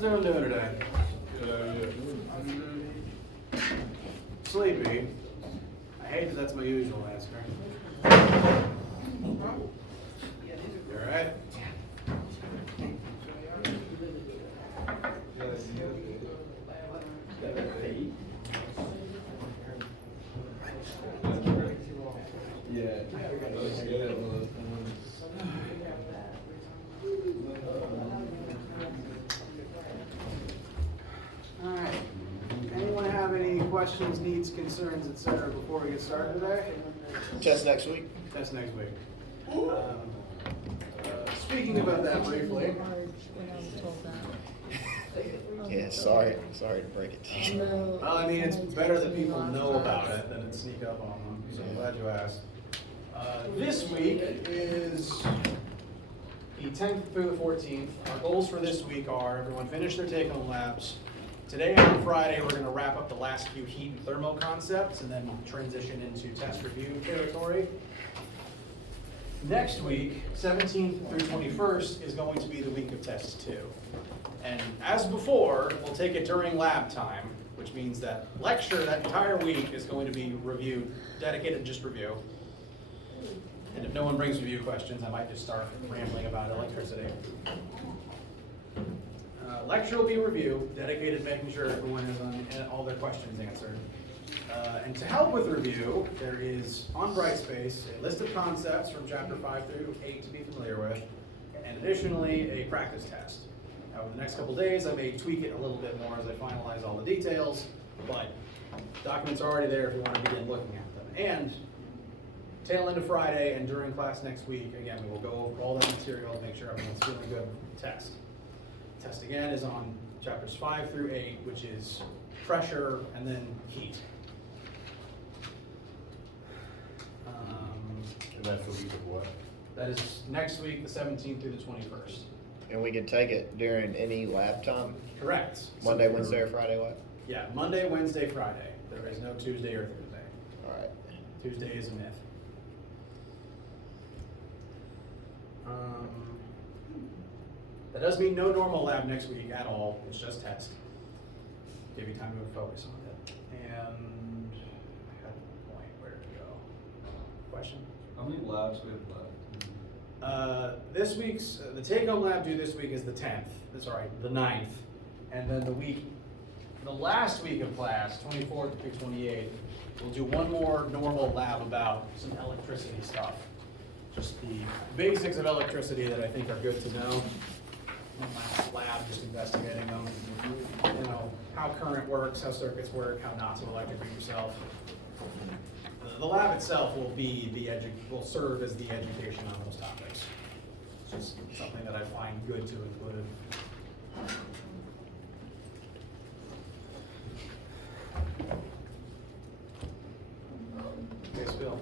How's everyone doing today? Sleepy. I hate that that's my usual answer. You alright? Yeah. Alright. Anyone have any questions, needs, concerns, etc. before we get started today? Test next week. That's next week. Speaking about that briefly, Yeah, sorry to break it to you. well, I mean, it's better that people know about it than it sneak up on them, so I'm glad you asked. This week is the 10th through the 14th. Our goals for this week are everyone finish their take-home labs. Today and Friday, we're going to wrap up the last few heat and thermo concepts and then transition into test review territory. Next week, 17th through 21st, is going to be the week of test 2. And as before, we'll take it during lab time, which means that lecture that entire week is going to be reviewed, dedicated to just review. And if no one brings review questions, I might just start rambling about electricity. Lecture will be review, dedicated to making sure everyone has all their questions answered. And to help with review, there is on Brightspace a list of concepts from chapter 5 through 8 to be familiar with, and additionally a practice test. Over the next couple days, I may tweak it a little bit more as I finalize all the details, but documents are already there if you want to begin looking at them. And tail end of Friday and during class next week, again, we will go over all that material to make sure everyone's feeling good for the test. Test again is on chapters 5 through 8, which is pressure and then heat. And that's the week of what? That is next week, the 17th through the 21st. And we can take it during any lab time? Correct. Monday, Wednesday, or Friday, what? Yeah, Monday, Wednesday, Friday. There is no Tuesday or Thursday. All right. Tuesday is a myth. That does mean no normal lab next week at all. It's just test. Give you time to focus on it. And I had a point. Where did it go? Question? How many labs we have left? This week's the take-home lab due this week is the 10th. Sorry, the 9th, and then the last week of class, 24th through 28th, we'll do one more normal lab about some electricity stuff. Just the basics of electricity that I think are good to know. One lab, just investigating them. You know, how current works, how circuits work, how not to electrocute yourself. The lab itself will will serve as the education on those topics. It's just something that I find good to include. Okay, Bill.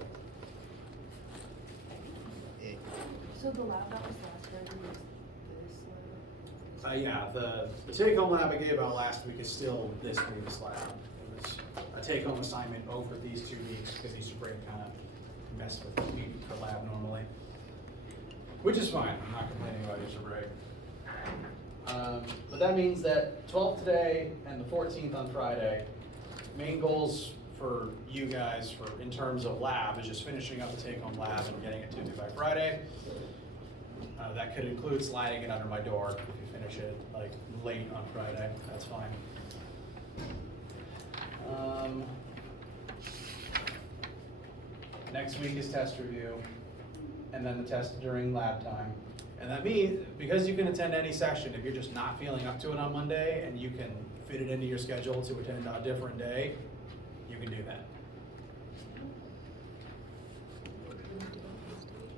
So the lab that was last year is this Yeah, the take-home lab I gave out last week is still this week's lab. It was a take-home assignment over these 2 weeks because Easter break kind of messed with the week for lab normally. Which is fine, I'm not complaining about Easter break. But that means that 12th today and the 14th on Friday, main goals for you guys in terms of lab is just finishing up the take-home lab and getting it to me by Friday. That could include sliding it under my door if you finish it like late on Friday, that's fine. Next week is test review, and then the test during lab time. And that means, because you can attend any session, if you're just not feeling up to it on Monday and you can fit it into your schedule to attend on a different day, you can do that.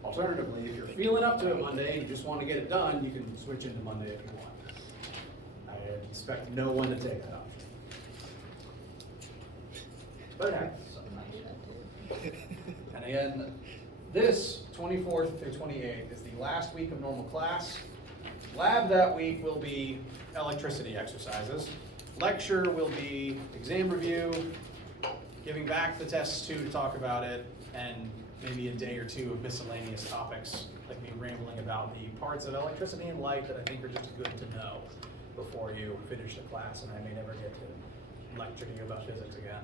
Alternatively, if you're feeling up to it Monday and you just want to get it done, you can switch into Monday if you want. I expect no one to take that option. But hey. And again, this 24th through 28th is the last week of normal class. Lab that week will be electricity exercises. Lecture will be exam review, giving back the tests to talk about it, and maybe a day or two of miscellaneous topics, like me rambling about the parts of electricity and light that I think are just good to know before you finish the class, and I may never get to lecture to you about physics again.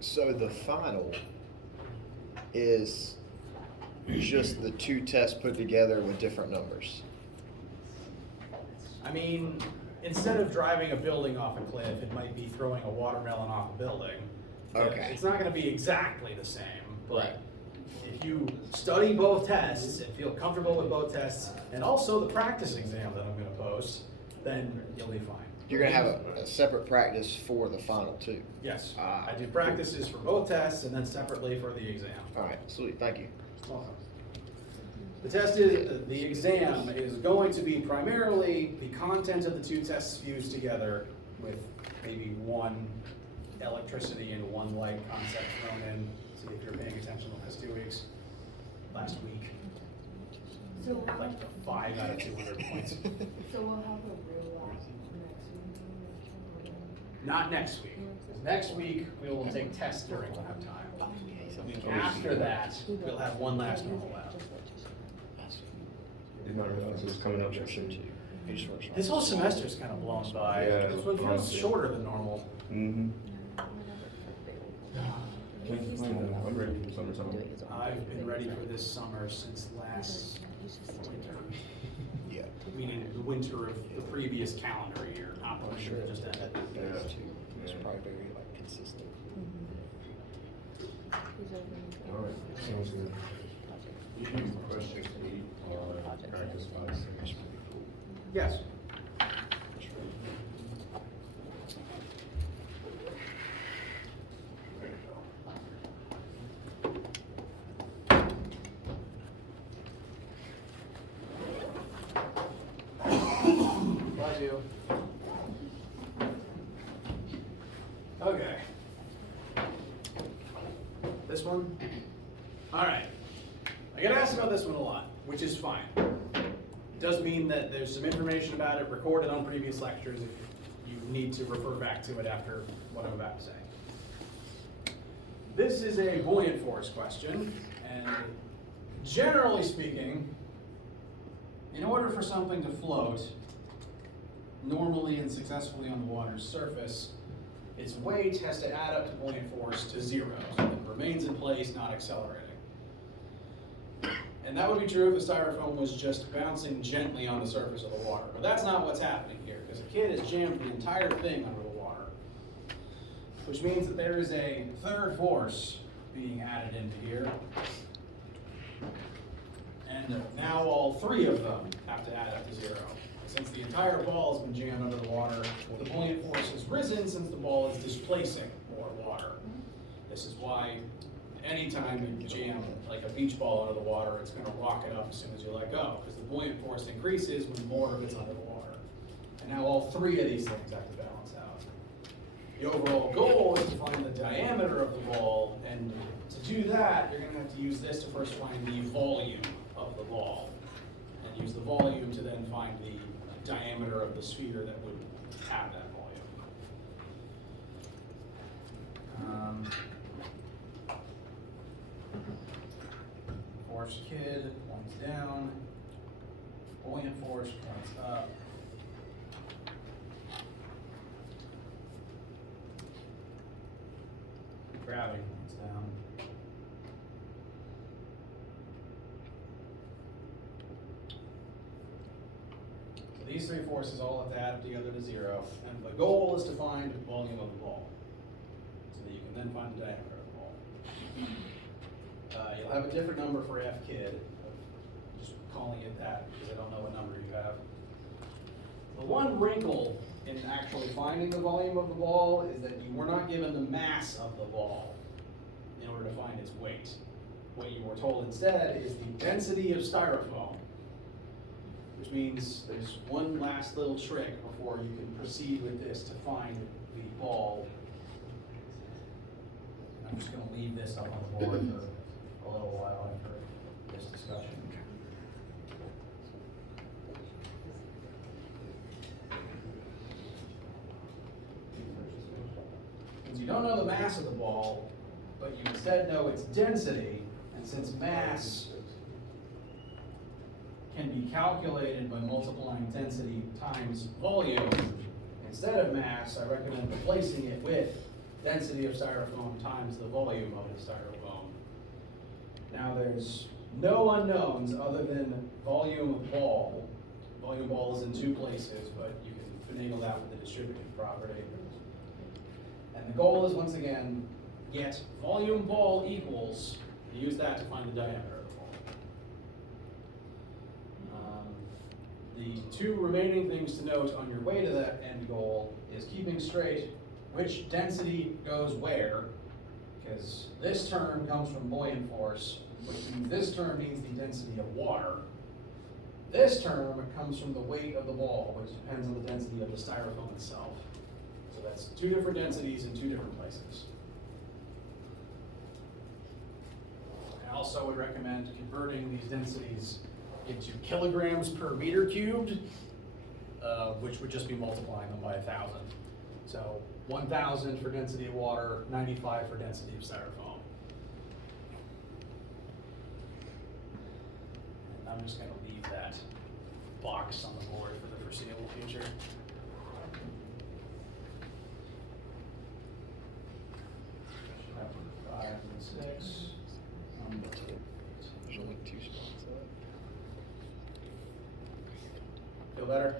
So the final is just the two tests put together with different numbers. I mean, instead of driving a building off a cliff, it might be throwing a watermelon off a building. Okay. It's not gonna be exactly the same, but Right. if you study both tests and feel comfortable with both tests, and also the practice exam that I'm gonna post, then you'll be fine. You're gonna have a separate practice for the final too. Yes, Ah. I do practices for both tests and then separately for the exam. All right, sweet, thank you. The test is, the exam is going to be primarily the content of the two tests fused together with maybe one electricity and one light concept thrown in. See if you're paying attention the last 2 weeks. Last week, So we'll have, like 5 out of 200 points. so we'll have a real lab next week. Not next week. Next week, we will take tests during lab time. After that, we'll have one last normal lab. Did not realize it was coming up so soon. This whole semester is kind of blown by. Yeah, This one feels shorter than normal. Mm-hmm. I'm ready for summertime. I've been ready for this summer since last winter. Yeah. Meaning the winter of the previous calendar year, not the winter that just ended. Yeah. It's probably very like consistent. All right, sounds good. Question 8 on practice 5. Yes. Bye, you. Okay. This one? All right. I get asked about this one a lot, which is fine. It does mean that there's some information about it recorded on previous lectures if you need to refer back to it after what I'm about to say. This is a buoyant force question, and generally speaking, in order for something to float normally and successfully on the water's surface, its weight has to add up to buoyant force to 0, so that it remains in place, not accelerating. And that would be true if the styrofoam was just bouncing gently on the surface of the water. But that's not what's happening here, because the kid has jammed the entire thing under the water. Which means that there is a third force being added into here. And now all 3 of them have to add up to 0. Since the entire ball has been jammed under the water, the buoyant force has risen since the ball is displacing more water. This is why anytime you jam like a beach ball under the water, it's going to rock it up as soon as you let go, because the buoyant force increases when more of it's under the water. And now all 3 of these things have to balance out. The overall goal is to find the diameter of the ball, and to do that, you're going to have to use this to first find the volume of the ball, and use the volume to then find the diameter of the sphere that would have that volume. Force kid points down, buoyant force points up. Gravity points down. So these 3 forces all have to add up together to 0, and the goal is to find the volume of the ball, so that you can then find the diameter of the ball. You'll have a different number for F kid, just calling it that because I don't know what number you have. The one wrinkle in actually finding the volume of the ball is that you were not given the mass of the ball in order to find its weight. What you were told instead is the density of styrofoam, which means there's one last little trick before you can proceed with this to find the ball. I'm just going to leave this up on the board for a little while after this discussion. Since you don't know the mass of the ball, but you instead know its density, and since mass can be be calculated by multiplying density times volume. Instead of mass, I recommend replacing it with density of styrofoam times the volume of the styrofoam. Now there's no unknowns other than volume of ball. Volume ball is in two places, but you can finagle that with the distributive property. And the goal is, once again, get volume ball equals, use that to find the diameter of the ball. The two remaining things to note on your way to that end goal is keeping straight which density goes where, because this term comes from buoyant force, which means this term means the density of water. This term comes from the weight of the ball, which depends on the density of the styrofoam itself. So that's two different densities in two different places. I also would recommend converting these densities into kilograms per meter cubed, which would just be multiplying them by 1,000. So 1,000 for density of water, 95 for density of styrofoam. And I'm just going to leave that box on the board for the foreseeable future. Chapter 5 and 6. There's only 2 spots. Feel better?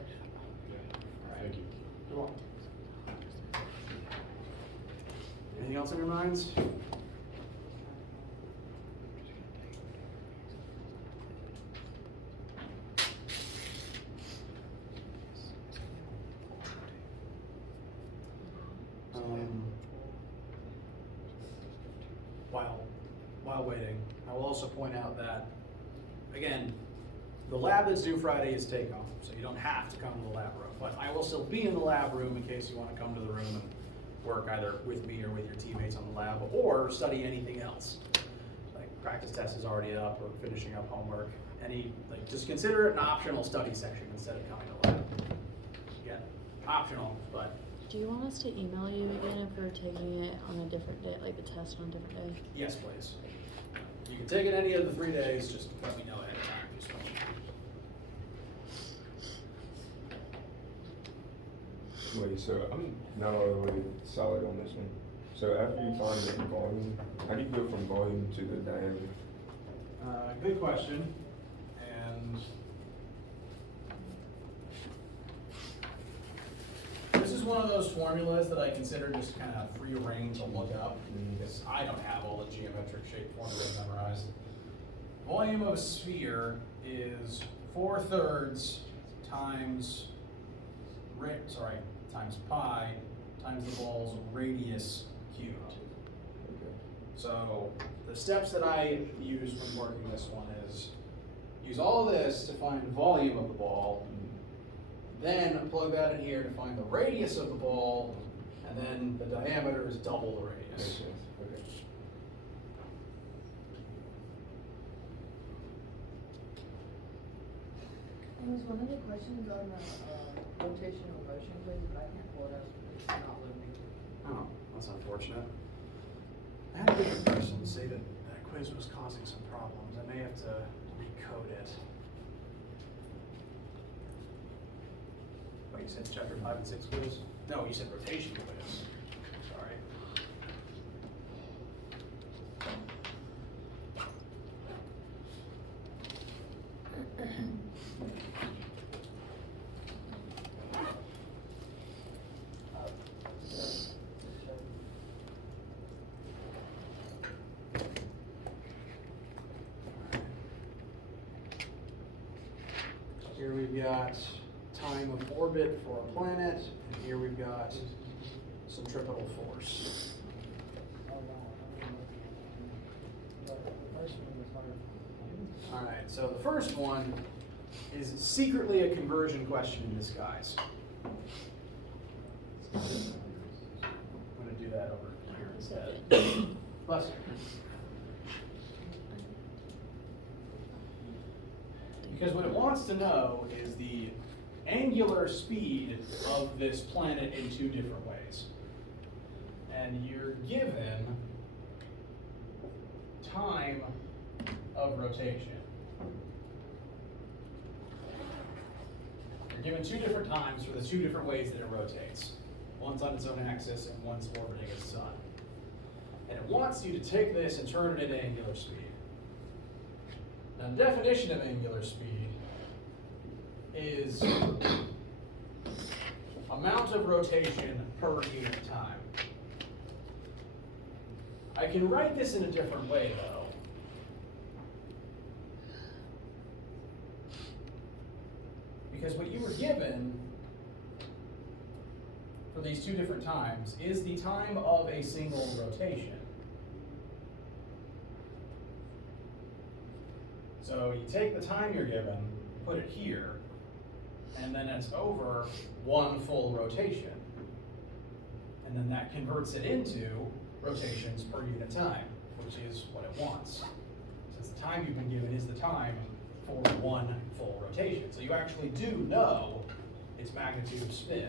Thank you. You're welcome. Anything else in your minds? While waiting, I will also point out that, again, the lab that's due Friday is take home, so you don't have to come to the lab room. But I will still be in the lab room in case you want to come to the room and work either with me or with your teammates on the lab, or study anything else. Like practice test is already up, or finishing up homework. Just consider it an optional study section instead of coming to lab. Again, optional, but. Do you want us to email you again if we're taking it on a different day, like the test on a different day? Yes, please. You can take it any of the 3 days, just let me know ahead of time. Wait, so I'm not all the way solid on this one. So after you find the volume, how do you go from volume to the diameter? Good question. And this is one of those formulas that I consider just kind of free reign to look up, because I don't have all the geometric shape formulas memorized. Volume of a sphere is 4/3 times times pi times the ball's radius cubed. Okay. So the steps that I use when working this one is use all this to find the volume of the ball, then plug that in here to find the radius of the ball, and then the diameter is double the Makes radius. sense. Okay. And was one of the questions on the rotational motion quiz, but I can't pull it up, it's not loading. Oh, that's unfortunate. I had a different person say that that quiz was causing some problems. I may have to recode it. Wait, you said chapter 5 and 6 quiz? No, you said rotation quiz. Sorry. Here we've got time of orbit for a planet, and here we've got centripetal force. All right, so the first one is secretly a conversion question in disguise. I'm going to do that over here instead. Bless you. Because what it wants to know is the angular speed of this planet in two different ways. And you're given time of rotation. You're given two different times for the two different ways that it rotates. One's on its own axis and one's orbiting its sun. And it wants you to take this and turn it into angular speed. Now, the definition of angular speed is amount of rotation per unit time. I can write this in a different way, though. Because what you were given for these two different times is the time of a single rotation. So you take the time you're given, put it here, and then it's over one full rotation. And then that converts it into rotations per unit time, which is what it wants. Since the time you've been given is the time for one full rotation. So you actually do know its magnitude of spin.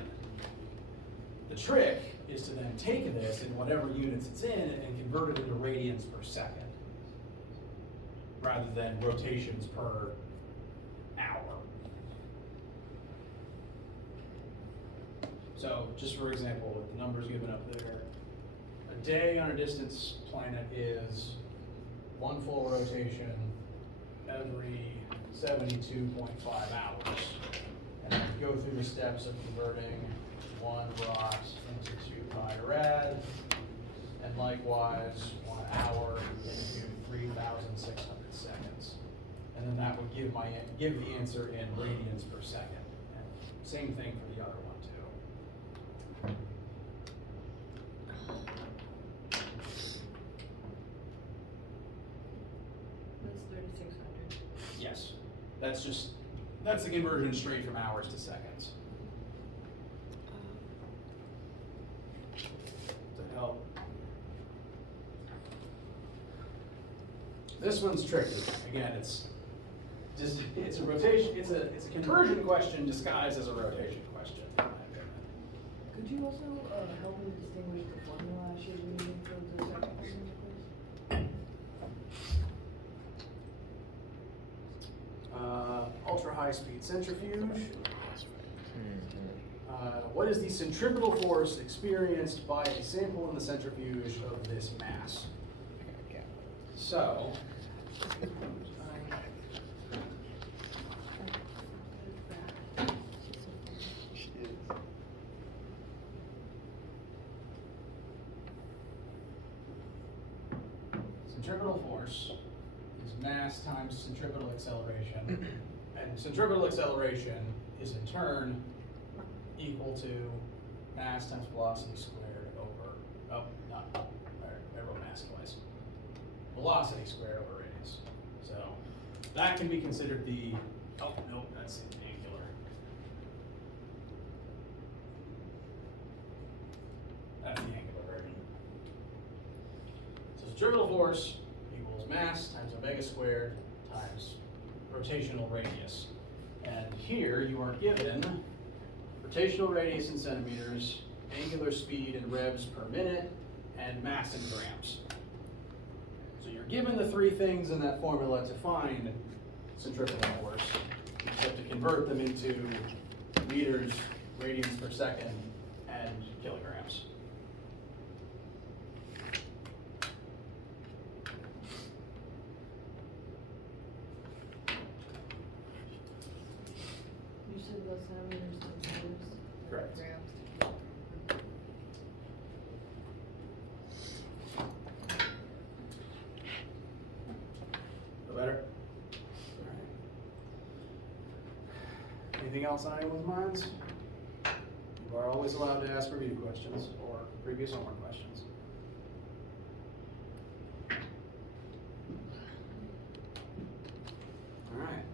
The trick is to then take this in whatever units it's in and convert it into radians per second, rather than rotations per hour. So just for example, with the numbers given up there, a day on a distance planet is one full rotation every 72.5 hours. And then go through the steps of converting one rot into 2 pi rad, and likewise 1 hour into 3,600 seconds. And then that would give the answer in radians per second. And same thing for the other one too. That's 3,600. Yes, that's the conversion straight from hours to seconds. Does that help? This one's tricky. Again, it's a rotation. It's a conversion question disguised as a rotation question. In my opinion. Could you also help me distinguish the formula I should be using for the second one, please? Ultra high speed centrifuge. What is the centripetal force experienced by a sample in the centrifuge of this mass? So, centripetal force is mass times centripetal acceleration, and centripetal acceleration is in turn equal to mass times velocity squared over, I wrote mass twice, velocity squared over radius. So that can be considered the, oh no, that's angular. That's the angular version. So centripetal force equals mass times omega squared times rotational radius. And here you are given rotational radius in centimeters, angular speed in revs per minute, and mass in grams. So you're given the three things in that formula to find centripetal force. You just have to convert them into meters, radians per second, and kilograms. You said the centimeters and meters. Correct. Grams. Feel better? Anything else on anyone's minds? You are always allowed to ask review questions or previous homework questions. All right.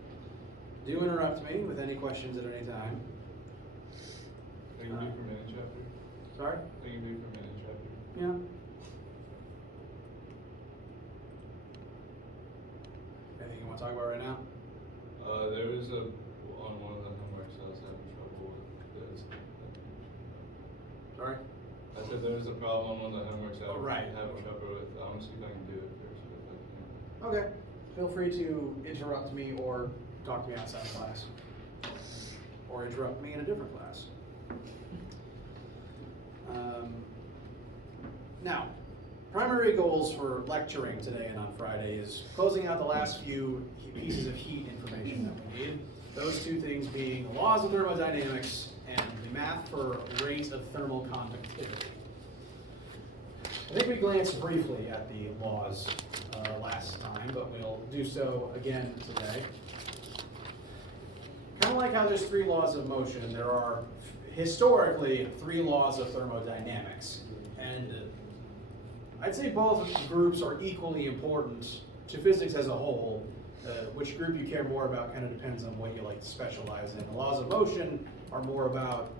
Do interrupt me with any questions at any time. What do you do for minute chapter? Sorry? What do you do for minute chapter? Yeah. Anything you want to talk about right now? There was on one of the homeworks I was having trouble with this. Sorry? I said there was a problem on one of the homeworks I Oh, was right. having trouble with. I want to see if I can do it first. If I can. Okay. Feel free to interrupt me or talk to me outside of class. or interrupt me in a different class. Now, primary goals for lecturing today and on Friday is closing out the last few pieces of heat information that we need. Those two things being the laws of thermodynamics and the math for rate of thermal conductivity. I think we glanced briefly at the laws last time, but we'll do so again today. Kind of like how there's 3 laws of motion, there are historically 3 laws of thermodynamics. And I'd say both groups are equally important to physics as a whole. Which group you care more about kind of depends on what you like to specialize in. The laws of motion are more about,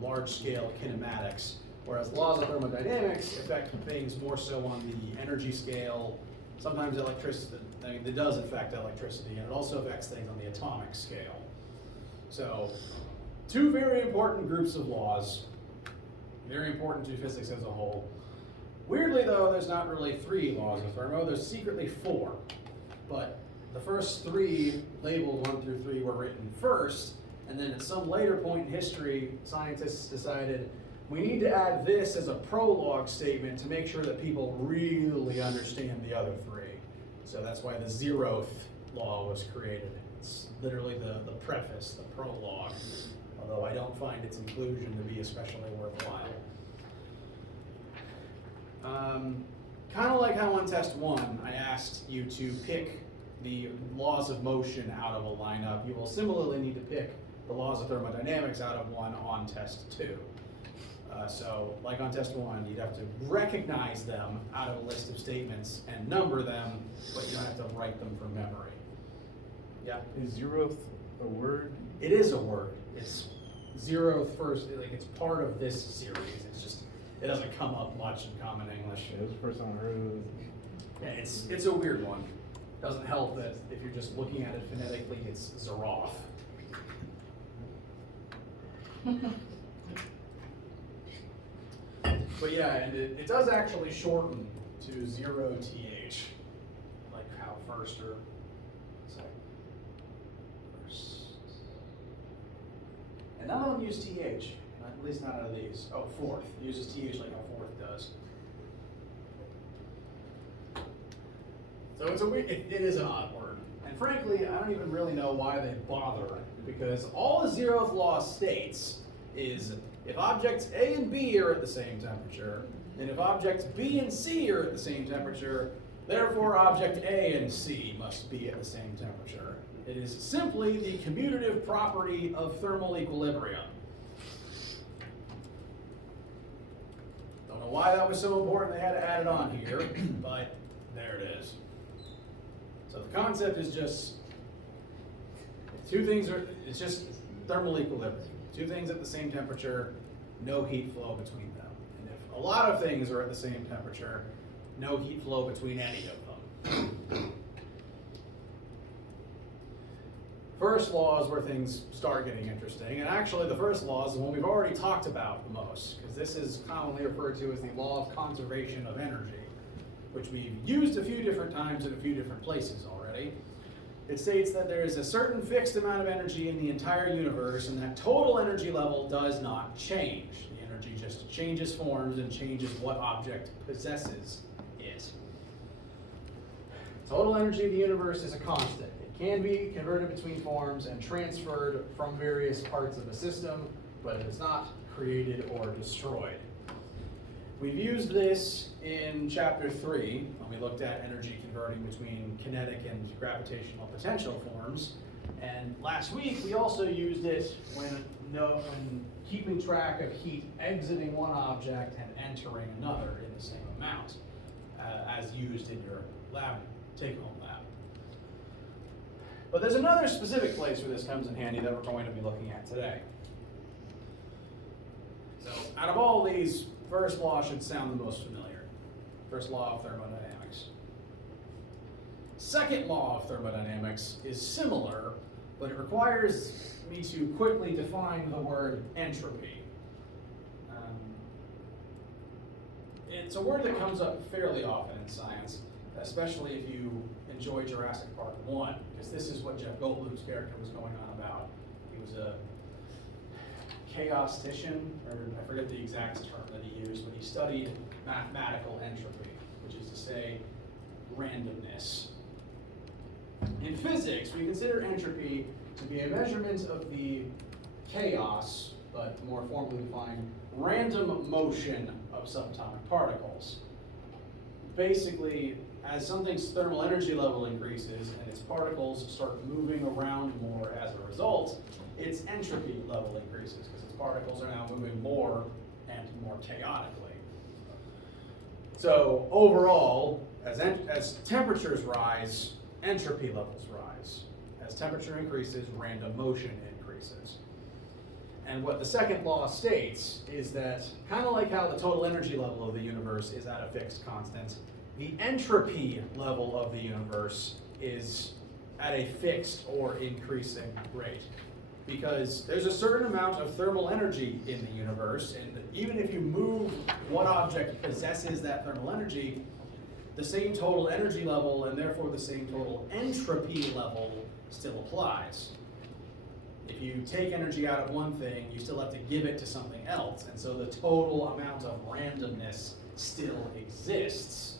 large-scale kinematics, whereas the laws of thermodynamics affect things more so on the energy scale. Sometimes electricity, it does affect electricity, and it also affects things on the atomic scale. So, 2 very important groups of laws, very important to physics as a whole. Weirdly though, there's not really 3 laws of thermo, there's secretly 4. But the first 3, labeled 1 through 3, were written first, and then at some later point in history, scientists decided we need to add this as a prologue statement to make sure that people really understand the other 3. So that's why the 0th law was created. It's literally the preface, the prologue, although I don't find its inclusion to be especially worthwhile. Kind of like how on test 1, I asked you to pick the laws of motion out of a lineup. You will similarly need to pick the laws of thermodynamics out of one on test 2. So, like on test 1, you'd have to recognize them out of a list of statements and number them, but you don't have to write them from memory. Yeah? Is 0th a word? It is a word. It's 0th first, like it's part of this series. It's just, it doesn't come up much in common English. Yeah, this is the first time I heard of it. Yeah, it's a weird one. Doesn't help that if you're just looking at it phonetically, it's Zeroth. But yeah, and it does actually shorten to 0th, like how first or second. First. And none of them use th, at least not out of these. Oh, fourth. It uses th like how fourth does. So it's a weird, it is an odd word. And frankly, I don't even really know why they bother, because all the 0th law states is if objects A and B are at the same temperature, and if objects B and C are at the same temperature, therefore object A and C must be at the same temperature. It is simply the commutative property of thermal equilibrium. Don't know why that was so important they had to add it on here, but there it is. So the concept is just, it's just thermal equilibrium. 2 things at the same temperature, no heat flow between them. And if a lot of things are at the same temperature, no heat flow between any of them. First law is where things start getting interesting, and actually the first law is the one we've already talked about the most, because this is commonly referred to as the law of conservation of energy, which we've used a few different times in a few different places already. It states that there is a certain fixed amount of energy in the entire universe, and that total energy level does not change. The energy just changes forms and changes what object possesses it. Total energy of the universe is a constant. It can be converted between forms and transferred from various parts of the system, but it is not created or destroyed. We've used this in chapter 3, when we looked at energy converting between kinetic and gravitational potential forms. And last week, we also used it when keeping track of heat exiting one object and entering another in the same amount, as used in your lab, take-home lab. But there's another specific place where this comes in handy that we're going to be looking at today. So, out of all these, first law should sound the most familiar. First law of thermodynamics. Second law of thermodynamics is similar, but it requires me to quickly define the word entropy. It's a word that comes up fairly often in science, especially if you enjoy Jurassic Park 1, because this is what Jeff Goldblum's character was going on about. He was chaostician, or I forget the exact term that he used, but he studied mathematical entropy, which is to say randomness. In physics, we consider entropy to be a measurement of the chaos, but more formally defined, random motion of subatomic particles. Basically, as something's thermal energy level increases and its particles start moving around more as a result, its entropy level increases because its particles are now moving more and more chaotically. So overall, as temperatures rise, entropy levels rise. As temperature increases, random motion increases. And what the second law states is that, kind of like how the total energy level of the universe is at a fixed constant, the entropy level of the universe is at a fixed or increasing rate. Because there's a certain amount of thermal energy in the universe, and even if you move what object possesses that thermal energy, the same total energy level and therefore the same total entropy level still applies. If you take energy out of one thing, you still have to give it to something else, and so the total amount of randomness still exists.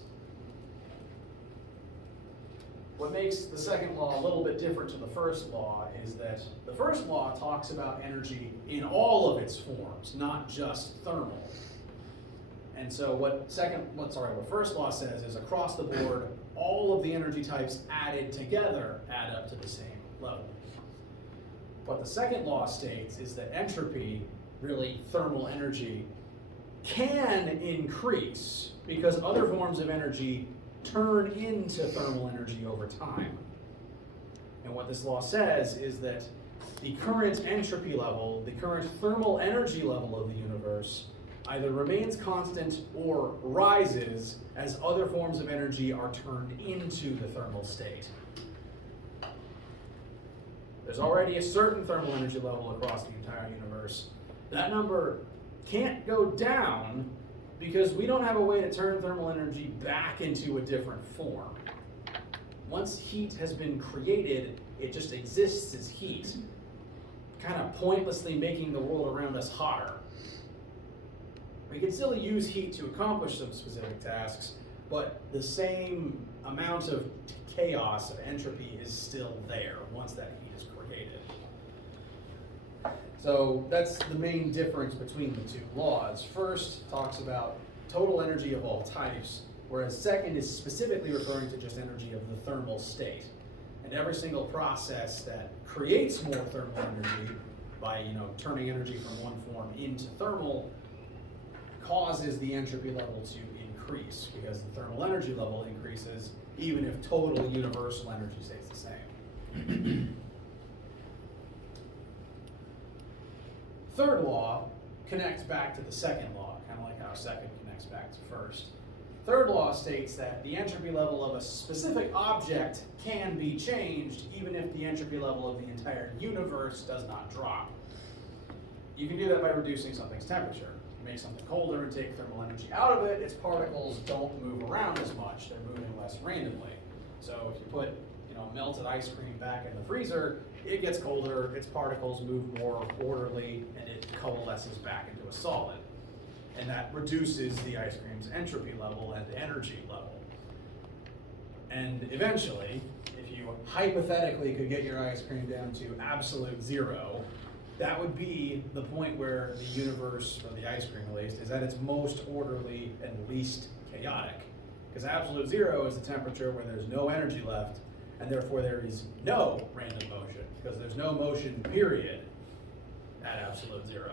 What makes the second law a little bit different to the first law is that the first law talks about energy in all of its forms, not just thermal. And so what first law says is across the board, all of the energy types added together add up to the same level. What the second law states is that entropy, really thermal energy, can increase because other forms of energy turn into thermal energy over time. And what this law says is that the current entropy level, the current thermal energy level of the universe, either remains constant or rises as other forms of energy are turned into the thermal state. There's already a certain thermal energy level across the entire universe. That number can't go down because we don't have a way to turn thermal energy back into a different form. Once heat has been created, it just exists as heat, kind of pointlessly making the world around us hotter. We can still use heat to accomplish some specific tasks, but the same amount of chaos, of entropy, is still there once that heat is created. So that's the main difference between the two laws. First talks about total energy of all types, whereas second is specifically referring to just energy of the thermal state. And every single process that creates more thermal energy by turning energy from one form into thermal causes the entropy level to increase because the thermal energy level increases even if total universal energy stays the same. Third law connects back to the second law, kind of like how second connects back to first. Third law states that the entropy level of a specific object can be changed even if the entropy level of the entire universe does not drop. You can do that by reducing something's temperature. You make something colder and take thermal energy out of it, its particles don't move around as much, they're moving less randomly. So if you put melted ice cream back in the freezer, it gets colder, its particles move more orderly, and it coalesces back into a solid. And that reduces the ice cream's entropy level and energy level. And eventually, if you hypothetically could get your ice cream down to absolute zero, that would be the point where the universe, or the ice cream at least, is at its most orderly and least chaotic. Because absolute zero is the temperature where there's no energy left, and therefore there is no random motion, because there's no motion, period, at absolute zero.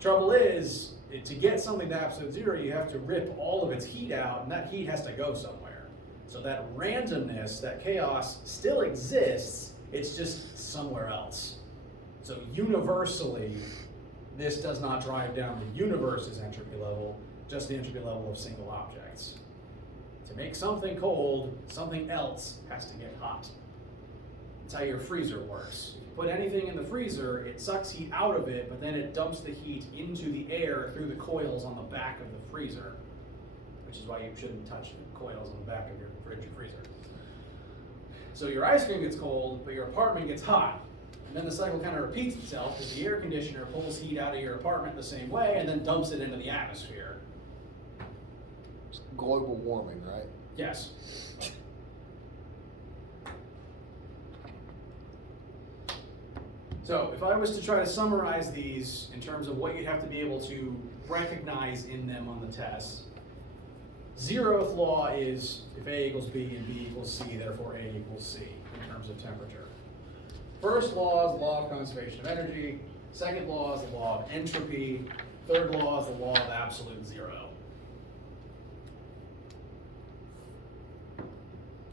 Trouble is, to get something to absolute zero, you have to rip all of its heat out, and that heat has to go somewhere. So that randomness, that chaos, still exists, it's just somewhere else. So universally, this does not drive down the universe's entropy level, just the entropy level of single objects. To make something cold, something else has to get hot. That's how your freezer works. If you put anything in the freezer, it sucks heat out of it, but then it dumps the heat into the air through the coils on the back of the freezer, which is why you shouldn't touch the coils on the back of your fridge or freezer. So your ice cream gets cold, but your apartment gets hot. And then the cycle kind of repeats itself because the air conditioner pulls heat out of your apartment the same way and then dumps it into the atmosphere. It's global warming, right? Yes. So if I was to try to summarize these in terms of what you'd have to be able to recognize in them on the test, 0th law is if A equals B and B equals C, therefore A equals C in terms of temperature. First law is the law of conservation of energy. Second law is the law of entropy. Third law is the law of absolute zero.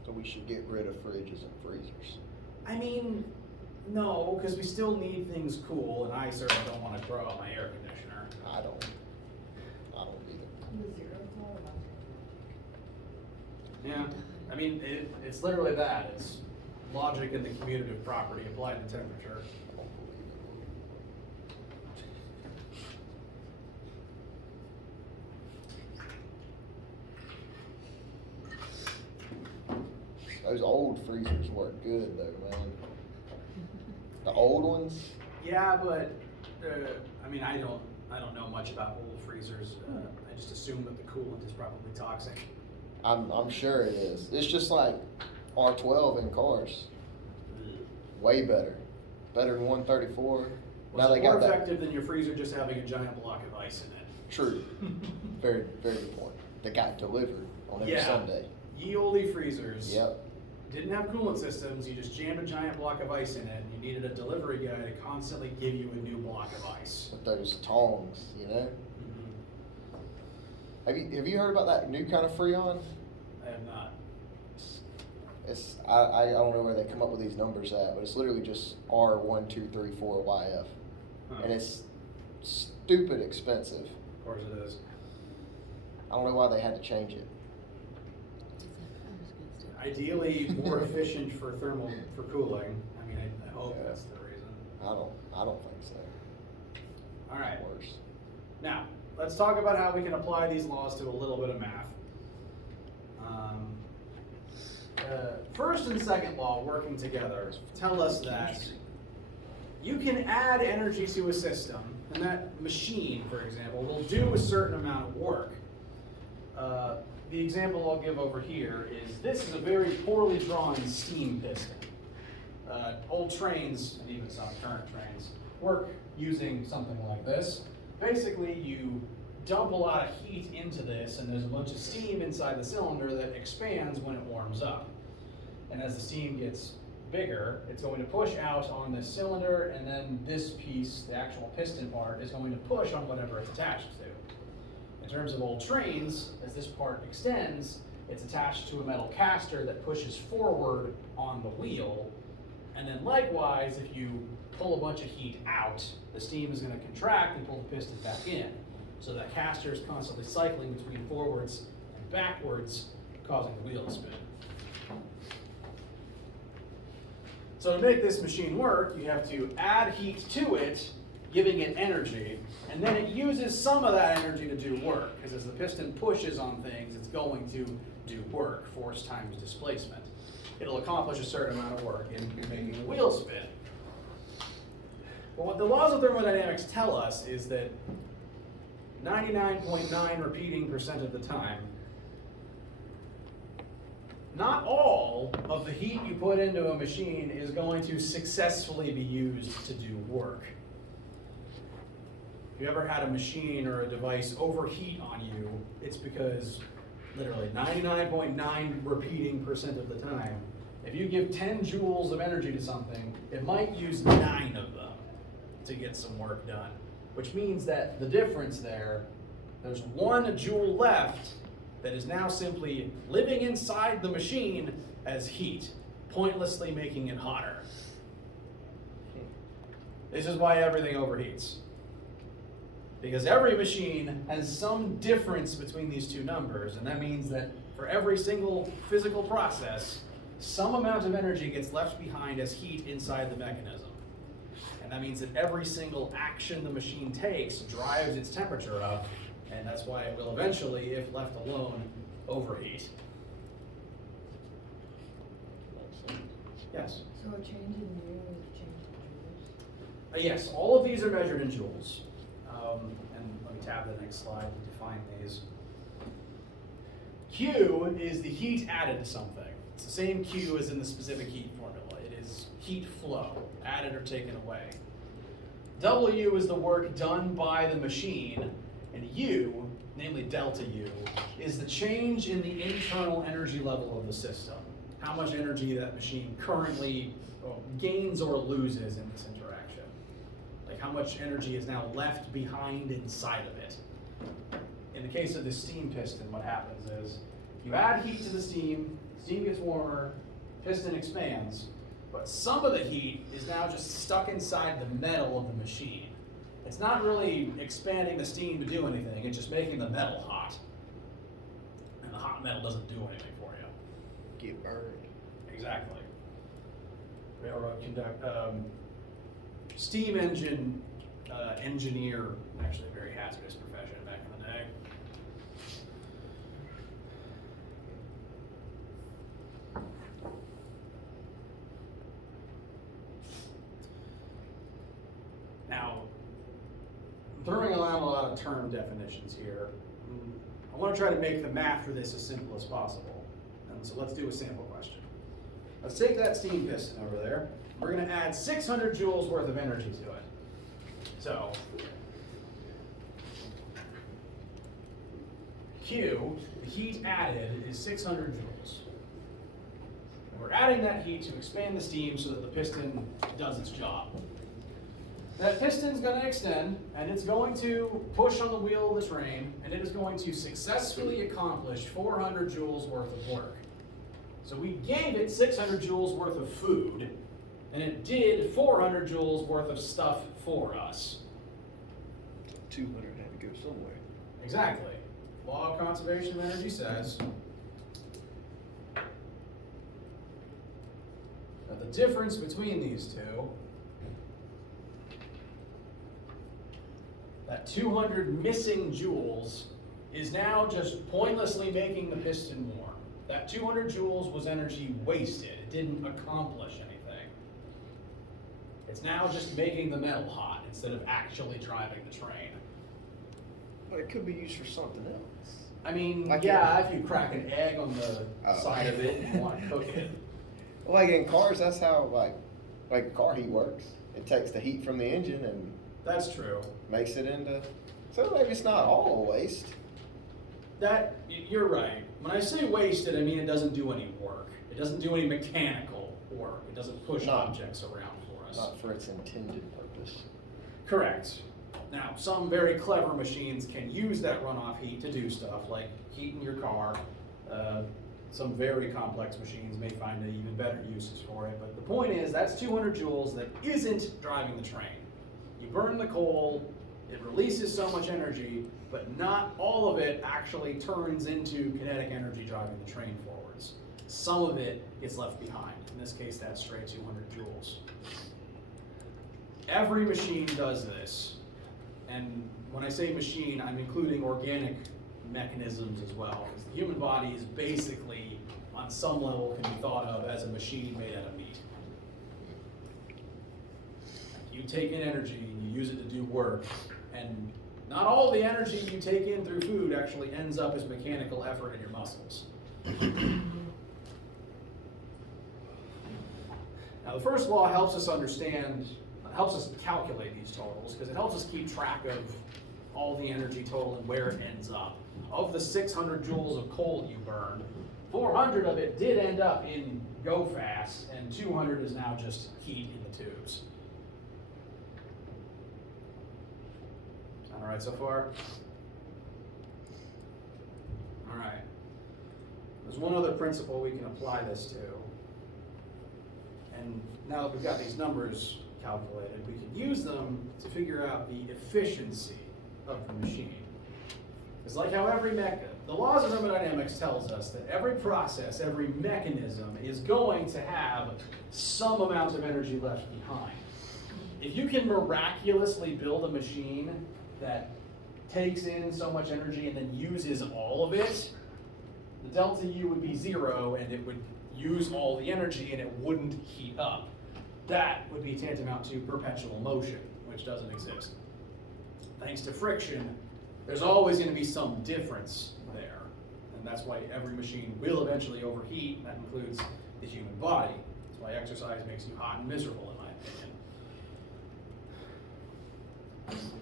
So we should get rid of fridges and freezers. I mean, no, because we still need things cool, and I certainly don't want to throw out my air conditioner. I don't either. The 0th law, Yeah, I mean, it's literally that. It's logic and the commutative property applied to temperature. I don't believe it. Those old freezers work good though, man. The old ones? Yeah, but I mean, I don't know much about old freezers. I just assume that the coolant is probably toxic. I'm sure it is. It's just like R12 in cars. Way better. Better than 134. Was Now it they more got that. effective than your freezer just having a giant block of ice in it? True. Very, very good point. They got delivered on every Yeah. Sunday. Ye olde freezers. Yep. Didn't have coolant systems. You just jammed a giant block of ice in it, and you needed a delivery guy to constantly give you a new block of ice. With those tongs, you know? Have you heard about that new kind of Freon? I have not. I don't know where they come up with these numbers at, but it's literally just R1234YF. Huh. And it's stupid expensive. Of course it is. I don't know why they had to change it. Ideally, more efficient for cooling. I mean, I hope Yeah. that's the reason. I don't think so. All right. Worse. Now, let's talk about how we can apply these laws to a little bit of math. First and second law working together tell us that you can add energy to a system, and that machine, for example, will do a certain amount of work. The example I'll give over here is this is a very poorly drawn steam piston. Old trains, and even some current trains, work using something like this. Basically, you dump a lot of heat into this, and there's a bunch of steam inside the cylinder that expands when it warms up. And as the steam gets bigger, it's going to push out on this cylinder, and then this piece, the actual piston part, is going to push on whatever it's attached to. In terms of old trains, as this part extends, it's attached to a metal caster that pushes forward on the wheel. And then likewise, if you pull a bunch of heat out, the steam is going to contract and pull the piston back in. So that caster is constantly cycling between forwards and backwards, causing the wheel to spin. So to make this machine work, you have to add heat to it, giving it energy, and then it uses some of that energy to do work, because as the piston pushes on things, it's going to do work, force times displacement. It'll accomplish a certain amount of work in making the wheel spin. But what the laws of thermodynamics tell us is that 99.9 repeating percent of the time, not all of the heat you put into a machine is going to successfully be used to do work. If you ever had a machine or a device overheat on you, it's because literally 99.9 repeating percent of the time, if you give 10 joules of energy to something, it might use 9 of them to get some work done. Which means that the difference there's 1 joule left that is now simply living inside the machine as heat, pointlessly making it hotter. This is why everything overheats. Because every machine has some difference between these two numbers, and that means that for every single physical process, some amount of energy gets left behind as heat inside the mechanism. And that means that every single action the machine takes drives its temperature up, and that's why it will eventually, if left alone, overheat. Yes? So a change in U is a change in Yes, all of these are measured in joules. And let me tab the next slide to define these. Q is the heat added to something. It's the same Q as in the specific heat formula. It is heat flow, added or taken away. W is the work done by the machine, and U, namely delta U, is the change in the internal energy level of the system. How much energy that machine currently gains or loses in this interaction. Like how much energy is now left behind inside of it. In the case of the steam piston, what happens is you add heat to the steam gets warmer, piston expands, but some of the heat is now just stuck inside the metal of the machine. It's not really expanding the steam to do anything, it's just making the metal hot. And the hot metal doesn't do anything for you. Get burned. Exactly. Railroad steam engine engineer, actually a very hazardous profession back in the day. Now, I'm throwing around a lot of term definitions here. I want to try to make the math for this as simple as possible. And so let's do a sample question. Let's take that steam piston over there. We're going to add 600 joules worth of energy to it. So, Q, the heat added, is 600 joules. And we're adding that heat to expand the steam so that the piston does its job. That piston's going to extend, and it's going to push on the wheel of the train, and it is going to successfully accomplish 400 joules worth of work. So we gave it 600 joules worth of food, and it did 400 joules worth of stuff for us. 200 had to go somewhere. Exactly. Law of conservation of energy says that the difference between these two, that 200 missing joules, is now just pointlessly making the piston warm. That 200 joules was energy wasted. It didn't accomplish anything. It's now just making the metal hot instead of actually driving the train. But it could be used for something else. I mean, Like yeah, if you crack an egg on the side of it and you want to cook it. Like in cars, that's how like car heat works. It takes the heat from the engine and That's true. makes it into. So maybe it's not all waste. You're right. When I say wasted, I mean it doesn't do any work. It doesn't do any mechanical work. It doesn't push objects around for us. Not for its intended purpose. Correct. Now, some very clever machines can use that runoff heat to do stuff like heating your car. Some very complex machines may find even better uses for it. But the point is, that's 200 joules that isn't driving the train. You burn the coal, it releases so much energy, but not all of it actually turns into kinetic energy driving the train forwards. Some of it gets left behind. In this case, that's straight 200 joules. Every machine does this. And when I say machine, I'm including organic mechanisms as well. Because the human body is basically, on some level, can be thought of as a machine made out of meat. You take in energy and you use it to do work, and not all the energy you take in through food actually ends up as mechanical effort in your muscles. Now, the first law helps us helps us calculate these totals, because it helps us keep track of all the energy total and where it ends up. Of the 600 joules of coal you burned, 400 of it did end up in go fast, and 200 is now just heat in the tubes. All right so far? All right. There's one other principle we can apply this to. And now that we've got these numbers calculated, we can use them to figure out the efficiency of the machine. It's like how the laws of thermodynamics tells us that every process, every mechanism is going to have some amount of energy left behind. If you can miraculously build a machine that takes in so much energy and then uses all of it, the delta U would be 0 and it would use all the energy and it wouldn't heat up. That would be tantamount to perpetual motion, which doesn't exist. Thanks to friction, there's always going to be some difference there. And that's why every machine will eventually overheat. That includes the human body. That's why exercise makes you hot and miserable, in my opinion.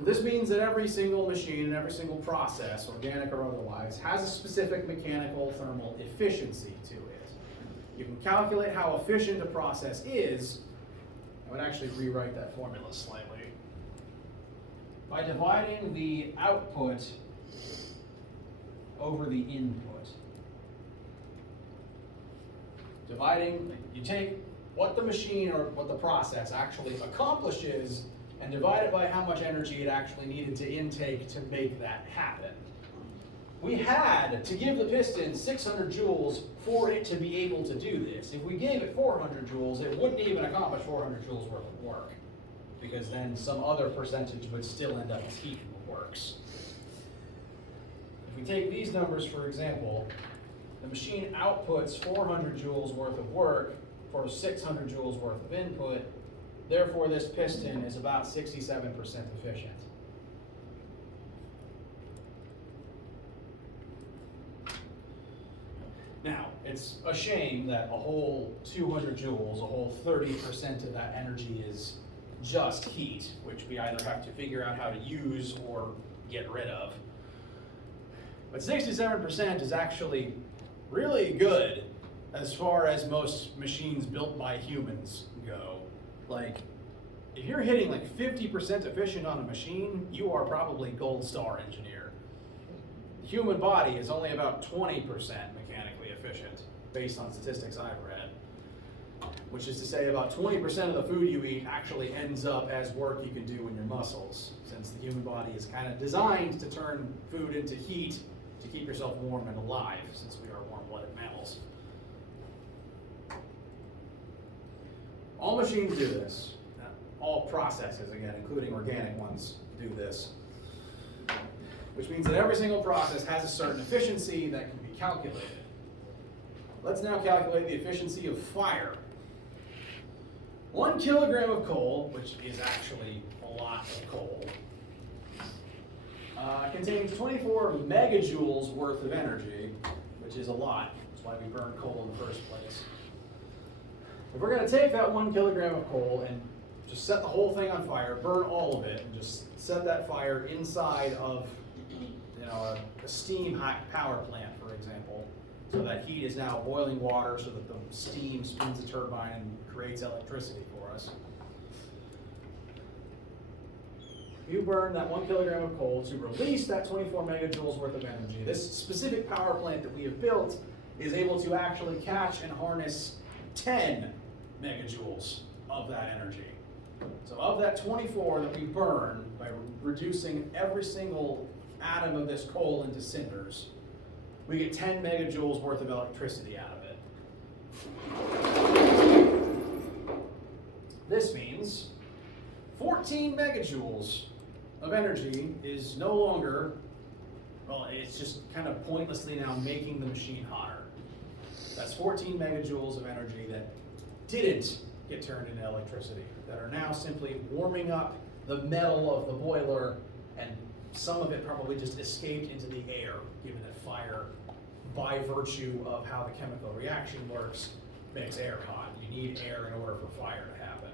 This means that every single machine and every single process, organic or otherwise, has a specific mechanical thermal efficiency to it. You can calculate how efficient a process is. I would actually rewrite that formula slightly. By dividing the output over the input. You take what the machine or what the process actually accomplishes and divide it by how much energy it actually needed to intake to make that happen. We had to give the piston 600 joules for it to be able to do this. If we gave it 400 joules, it wouldn't even accomplish 400 joules worth of work, because then some other percentage would still end up as heat in the works. If we take these numbers, for example, the machine outputs 400 joules worth of work for 600 joules worth of input. Therefore, this piston is about 67% efficient. Now, it's a shame that a whole 200 joules, a whole 30% of that energy is just heat, which we either have to figure out how to use or get rid of. But 67% is actually really good as far as most machines built by humans go. Like, if you're hitting like 50% efficient on a machine, you are probably gold star engineer. The human body is only about 20% mechanically efficient, based on statistics I've read. Which is to say about 20% of the food you eat actually ends up as work you can do in your muscles, since the human body is kind of designed to turn food into heat to keep yourself warm and alive, since we are warm-blooded mammals. All machines do this. All processes, again, including organic ones, do this. Which means that every single process has a certain efficiency that can be calculated. Let's now calculate the efficiency of fire. 1 kilogram of coal, which is actually a lot of coal, contains 24 megajoules worth of energy, which is a lot. That's why we burn coal in the first place. If we're going to take that 1 kilogram of coal and just set the whole thing on fire, burn all of it, and just set that fire inside of a steam power plant, for example, so that heat is now boiling water so that the steam spins a turbine and creates electricity for us. You burn that 1 kilogram of coal to release that 24 megajoules worth of energy. This specific power plant that we have built is able to actually catch and harness 10 megajoules of that energy. So of that 24 that we burn by reducing every single atom of this coal into cinders, we get 10 megajoules worth of electricity out of it. This means 14 megajoules of energy is no longer, well, it's just kind of pointlessly now making the machine hotter. That's 14 megajoules of energy that didn't get turned into electricity, that are now simply warming up the metal of the boiler, and some of it probably just escaped into the air, given that fire, by virtue of how the chemical reaction works, makes air hot. You need air in order for fire to happen.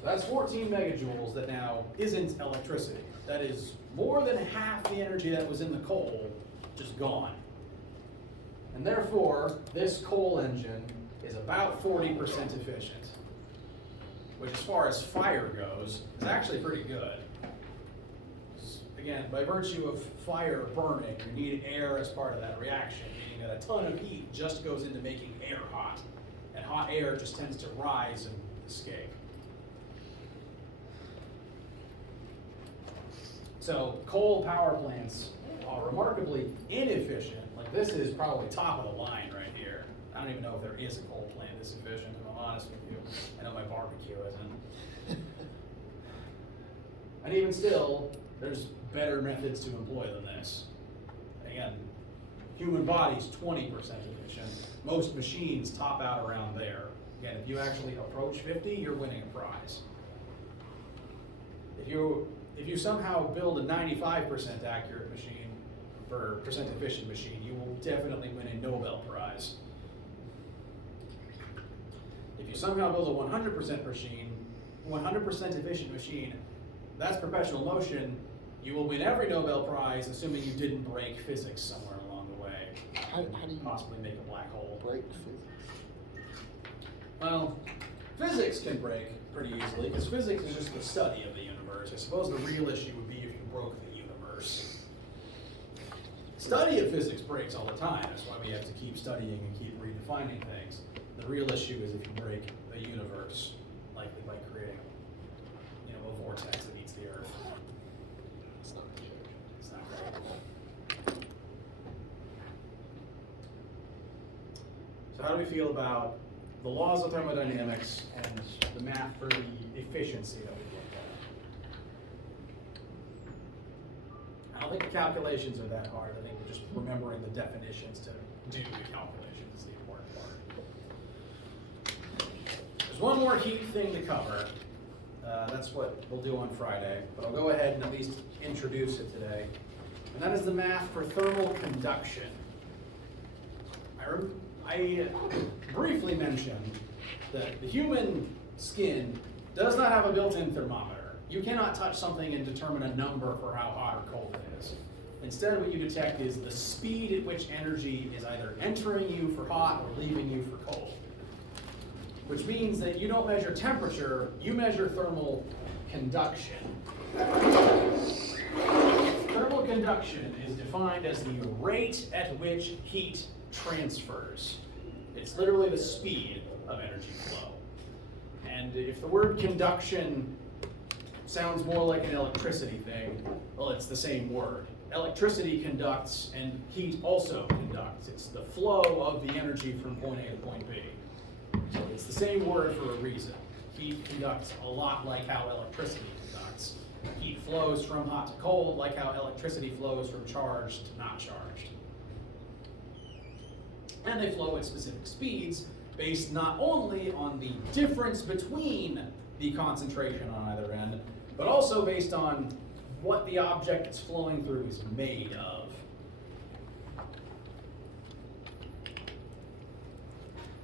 So that's 14 megajoules that now isn't electricity. That is more than half the energy that was in the coal, just gone. And therefore, this coal engine is about 40% efficient, which as far as fire goes, is actually pretty good. Again, by virtue of fire burning, you need air as part of that reaction, meaning that a ton of heat just goes into making air hot, and hot air just tends to rise and escape. So coal power plants are remarkably inefficient. Like, this is probably top of the line right here. I don't even know if there is a coal plant this efficient, if I'm honest with you. I know my barbecue isn't. And even still, there's better methods to employ than this. Again, Human body's 20% efficient. Most machines top out around there. Again, if you actually approach 50, you're winning a prize. If you somehow build a 95% accurate machine, or percent efficient machine, you will definitely win a Nobel Prize. If you somehow build a 100% efficient machine, that's perpetual motion, you will win every Nobel Prize, assuming you didn't break physics somewhere along the way. How do you possibly make a black hole? break physics? Well, physics can break pretty easily, because physics is just the study of the universe. I suppose the real issue would be if you broke the universe. Study of physics breaks all the time. That's why we have to keep studying and keep redefining things. The real issue is if you break the universe, likely by creating, a vortex that eats the Earth. It's not good. It's not great. So how do we feel about the laws of thermodynamics and the math for the efficiency that we looked at? I don't think the calculations are that hard. I think just remembering the definitions to do the calculations is the important part. There's one more heat thing to cover. That's what we'll do on Friday, but I'll go ahead and at least introduce it today. And that is the math for thermal conduction. I briefly mentioned that the human skin does not have a built-in thermometer. You cannot touch something and determine a number for how hot or cold it is. Instead, what you detect is the speed at which energy is either entering you for hot or leaving you for cold. Which means that you don't measure temperature, you measure thermal conduction. Thermal conduction is defined as the rate at which heat transfers. It's literally the speed of energy flow. And if the word conduction sounds more like an electricity thing, well, it's the same word. Electricity conducts and heat also conducts. It's the flow of the energy from point A to point B. So it's the same word for a reason. Heat conducts a lot like how electricity conducts. Heat flows from hot to cold like how electricity flows from charged to not charged. And they flow at specific speeds based not only on the difference between the concentration on either end, but also based on what the object it's flowing through is made of.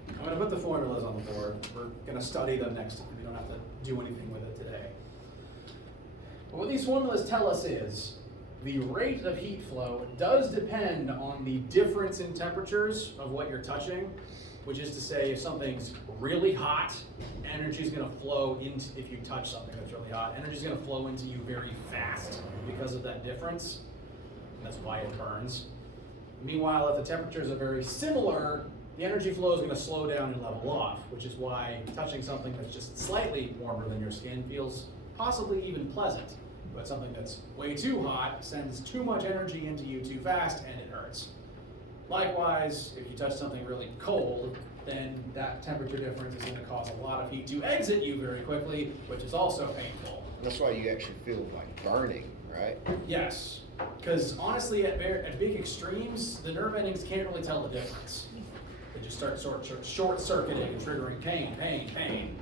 I'm going to put the formulas on the board. We're going to study them next time. We don't have to do anything with it today. But what these formulas tell us is the rate of heat flow does depend on the difference in temperatures of what you're touching, which is to say if something's really hot, energy is going to flow into, if you touch something that's really hot, energy is going to flow into you very fast because of that difference. And that's why it burns. Meanwhile, if the temperatures are very similar, the energy flow is going to slow down and level off, which is why touching something that's just slightly warmer than your skin feels possibly even pleasant. But something that's way too hot sends too much energy into you too fast and it hurts. Likewise, if you touch something really cold, then that temperature difference is going to cause a lot of heat to exit you very quickly, which is also painful. That's why you actually feel like burning, right? Yes, because honestly, at big extremes, the nerve endings can't really tell the difference. They just start short-circuiting and triggering pain.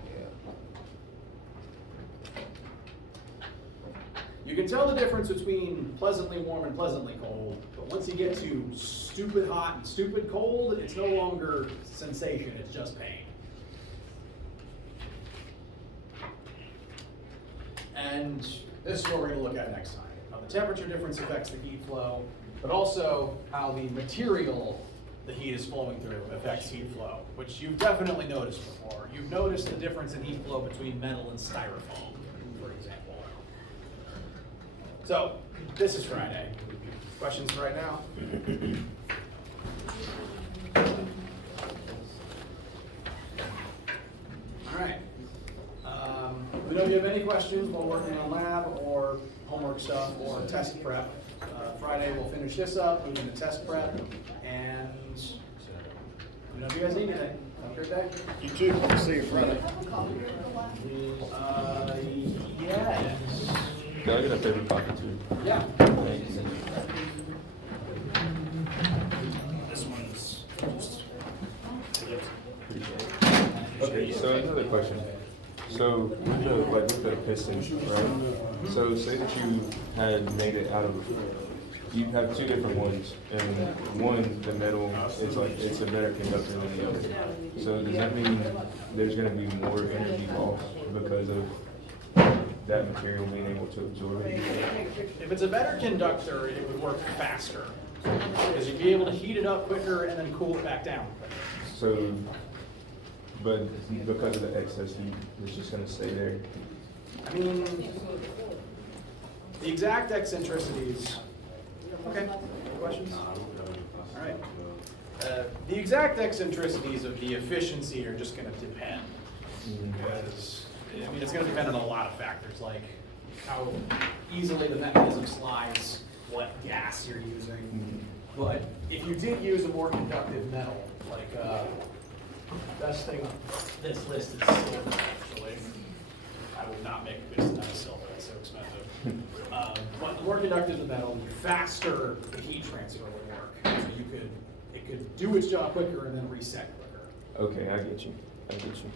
You can tell the difference between pleasantly warm and pleasantly cold, but once you get to stupid hot and stupid cold, it's no longer sensation, it's just pain. And this is what we're going to look at next time. How the temperature difference affects the heat flow, but also how the material the heat is flowing through affects heat flow, which you've definitely noticed before. You've noticed the difference in heat flow between metal and styrofoam, for example. So, this is Friday. Questions for right now? All right. Let me know if you have any questions while working on lab or homework stuff or test prep. Friday we'll finish this up, move into test prep, and let me know if you guys need anything. Have a great day. You too. See you Friday. Yes. Can I get a paper copy too? Yeah. Thank you. another question. So with the piston, right? So say that you had made it out of, you have two different ones, and one, the metal is like, it's a better conductor than the other. So does that mean there's gonna be more energy loss because of that material being able to absorb it? If it's a better conductor, it would work faster. Because you'd be able to heat it up quicker and then cool it back down. So, but because of the excess heat, it's just gonna stay there. I mean, the exact eccentricities. Okay, any questions? All right. The exact eccentricities of the efficiency are just going to depend. Because, I mean, it's going to depend on a lot of factors, like how easily the mechanism slides, what gas you're using. But if you did use a more conductive metal, like best thing on this list is silver, actually. I would not make a piston out of silver, it's so expensive. But the more conductive the metal, the faster the heat transfer would work. So it could do its job quicker and then reset quicker. Okay, I get you. I get you.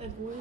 If we